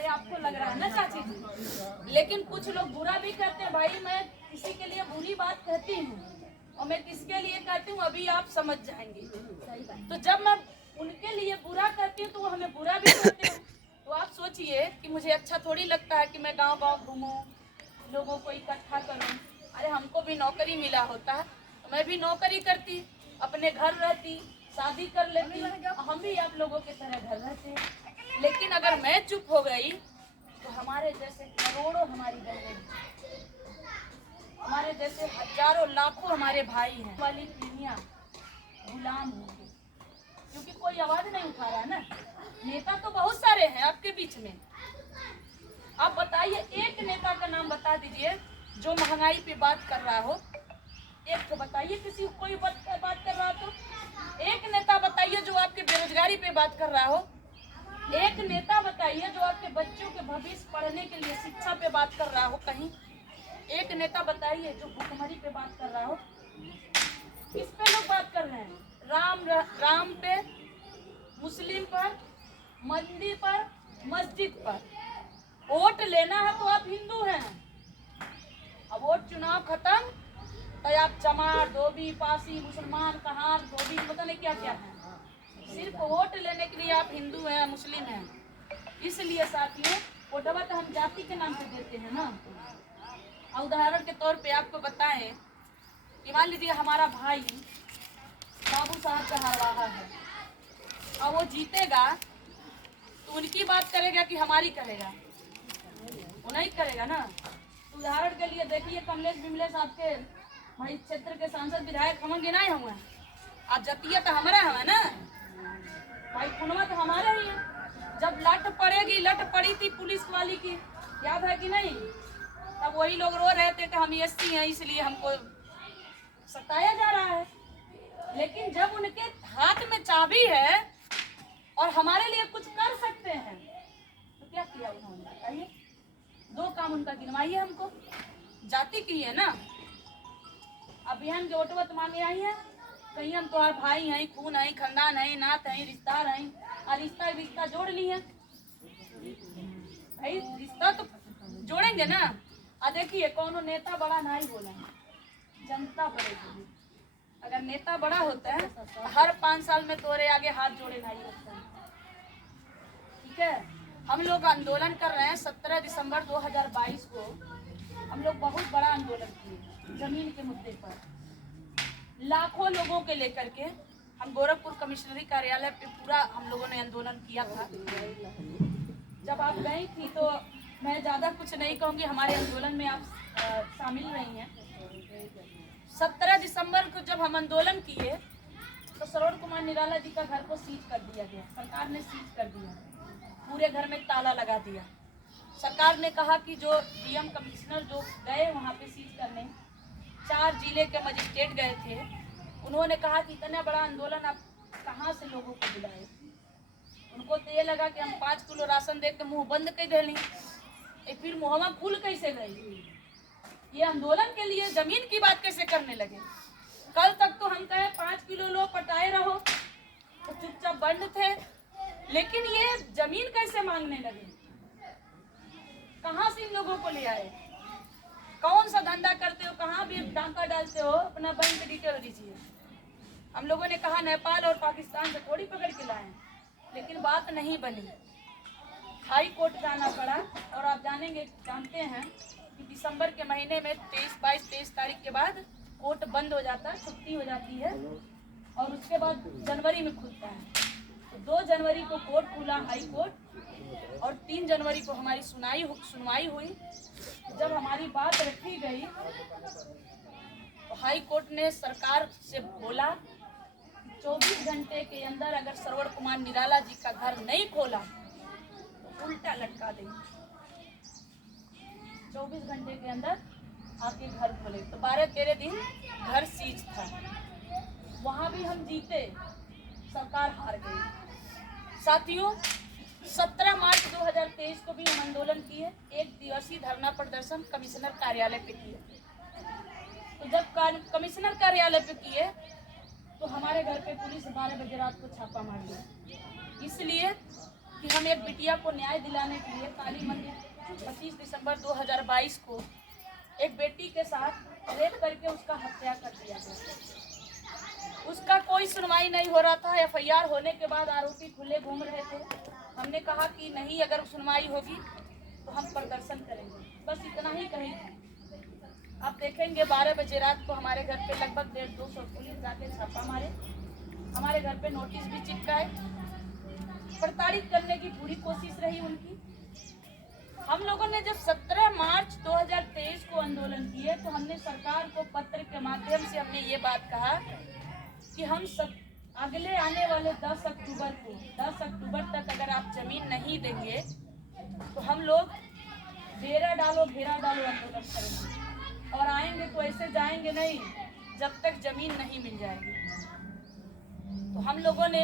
अरे आपको लग रहा है ना चाची जी, लेकिन कुछ लोग बुरा भी कहते हैं। भाई मैं किसी के लिए बुरी बात कहती हूँ और मैं किसके लिए कहती हूँ अभी आप समझ जाएंगे। तो जब मैं उनके लिए बुरा कहती हूँ तो वो हमें बुरा भी कहते हैं। तो आप सोचिए कि मुझे अच्छा थोड़ी लगता है कि मैं गांव गांव घूमूं, लोगों को इकट्ठा करूं। अरे हमको भी नौकरी मिला होता है तो मैं भी नौकरी करती, अपने घर रहती, शादी कर लेती, हम भी आप लोगों की तरह घर रहते। लेकिन अगर मैं चुप हो गई तो हमारे जैसे करोड़ों हमारी बहनें, हमारे जैसे हजारों लाखों हमारे भाई हैं वाली पीढ़ियां गुलाम होंगी, क्योंकि कोई आवाज नहीं उठा रहा है ना। नेता तो बहुत सारे हैं आपके बीच में, आप बताइए एक नेता का नाम बता दीजिए जो महंगाई पे बात कर रहा हो। एक तो बताइए किसी कोई बात कर रहा हो तो एक नेता बताइए जो आपके बेरोजगारी पे बात कर रहा हो। एक नेता बताइए जो आपके बच्चों के भविष्य पढ़ने के लिए शिक्षा पे बात कर रहा हो कहीं। एक नेता बताइए जो भुखमरी पे बात कर रहा हो। किस पे लोग बात कर रहे हैं? राम पे, मुस्लिम पर, मंदिर पर, मस्जिद पर। वोट लेना है तो आप हिंदू हैं, अब वोट चुनाव खत्म तो आप चमार, धोबी, पासी, मुसलमान, कहार, धोबी, पता नहीं क्या क्या है। सिर्फ वोट लेने के लिए आप हिंदू हैं, मुस्लिम हैं। इसलिए साथियों वोटवा तो हम जाति के नाम से देते हैं ना। उदाहरण के तौर पे आपको बताएं कि मान लीजिए हमारा भाई बाबू साहब का हरवाहा है और वो जीतेगा तो उनकी बात करेगा कि हमारी करेगा? वो नहीं करेगा ना। तो उदाहरण के लिए देखिए कमलेश विमलेश आपके भाई क्षेत्र के सांसद विधायक हम गिनाए हुए हैं, आज जतिया तो हमारा है ना भाई, खुनवा तो हमारे ही है। जब लट पड़ेगी, लट पड़ी थी पुलिस वाली की, याद है कि नहीं? तब वही लोग रो रहे थे कि हम एससी हैं इसलिए हमको सताया जा रहा है। लेकिन जब उनके हाथ में चाबी है और हमारे लिए कुछ कर सकते हैं तो क्या किया उन्होंने बताइए? दो काम उनका गिनवाइए हमको। जाति की है ना, अभियान के वोटवा तो मांगे आई है, कहीं हम तुम्हारे भाई हैं, खून है, खानदान है, नात है, रिश्तेदार हैं, और रिश्ता जोड़ ली है भाई, रिश्ता तो जोड़ेंगे ना। और देखिए कौन नेता बड़ा नहीं बोला, जनता बड़े बोली। अगर नेता बड़ा होता है तो हर 5 साल में तोरे आगे हाथ जोड़े नहीं होता है। ठीक है, हम लोग आंदोलन कर रहे हैं 17 दिसंबर 2022 को। हम लोग बहुत बड़ा आंदोलन किए जमीन के मुद्दे पर, लाखों लोगों के लेकर के। हम गोरखपुर कमिश्नरी कार्यालय पे पूरा हम लोगों ने आंदोलन किया था। जब आप गई थी तो मैं ज़्यादा कुछ नहीं कहूँगी, हमारे आंदोलन में आप शामिल रही हैं। 17 दिसंबर को जब हम आंदोलन किए तो श्रवण कुमार निराला जी का घर को सीज कर दिया गया, सरकार ने सीज कर दिया, पूरे घर में ताला लगा दिया। सरकार ने कहा कि जो डीएम कमिश्नर जो गए वहाँ पे सीज करने, 4 जिले के मजिस्ट्रेट गए थे, उन्होंने कहा कि इतना बड़ा आंदोलन आप कहाँ से लोगों को बुलाए। उनको तो ये लगा कि हम 5 किलो राशन दे के मुँह बंद कर देली, फिर मुहवा खुल कैसे गई। ये आंदोलन के लिए जमीन की बात कैसे करने लगे? कल तक तो हम कहे 5 किलो लो पटाए रहो तो चुपचाप बंद थे, लेकिन ये जमीन कैसे मांगने लगे? कहाँ से इन लोगों को ले आए? कौन सा धंधा करते हो, कहाँ भी डाका डालते हो? अपना बैंक डिटेल दीजिए। हम लोगों ने कहा नेपाल और पाकिस्तान से थोड़ी पकड़ के लाए, लेकिन बात नहीं बनी। हाई कोर्ट जाना पड़ा। और आप जानते हैं कि दिसंबर के महीने में 23 तारीख के बाद कोर्ट बंद हो जाता है, छुट्टी हो जाती है, और उसके बाद जनवरी में खुलता है। तो 2 जनवरी को कोर्ट खुला, हाई कोर्ट, और 3 जनवरी को हमारी सुनवाई हुई। जब हमारी बात रखी गई तो हाई कोर्ट ने सरकार से बोला 24 घंटे के अंदर अगर श्रवण कुमार निराला जी का घर नहीं खोला तो उल्टा लटका देंगे। 24 घंटे के अंदर आपके घर खोले। तो 12-13 दिन घर सीज था। वहां भी हम जीते, सरकार हार गई। साथियों 17 मार्च 2023 को भी हम आंदोलन किए, 1 दिवसीय धरना प्रदर्शन कमिश्नर कार्यालय पे किए। तो जब कमिश्नर कार्यालय पे किए तो हमारे घर पे पुलिस 12 बजे रात को छापा मार दिया, इसलिए कि हम एक बिटिया को न्याय दिलाने के लिए काली मंदिर 25 दिसंबर 2022 को एक बेटी के साथ रेप करके उसका हत्या कर दिया गया। उसका कोई सुनवाई नहीं हो रहा था। एफआईआर होने के बाद आरोपी खुले घूम रहे थे। हमने कहा कि नहीं, अगर सुनवाई होगी तो हम प्रदर्शन करेंगे। बस इतना ही कही थी। आप देखेंगे 12 बजे रात को हमारे घर पे लगभग 150-200 पुलिस जाके छापा मारे। हमारे घर पे नोटिस भी चिपकाए। प्रताड़ित करने की पूरी कोशिश रही उनकी। हम लोगों ने जब 17 मार्च 2023 को आंदोलन किए तो हमने सरकार को पत्र के माध्यम से हमने ये बात कहा कि हम सब अगले आने वाले 10 अक्टूबर तक अगर आप जमीन नहीं देंगे तो हम लोग घेरा डालो आंदोलन करेंगे और आएंगे तो ऐसे जाएंगे नहीं जब तक जमीन नहीं मिल जाएगी। तो हम लोगों ने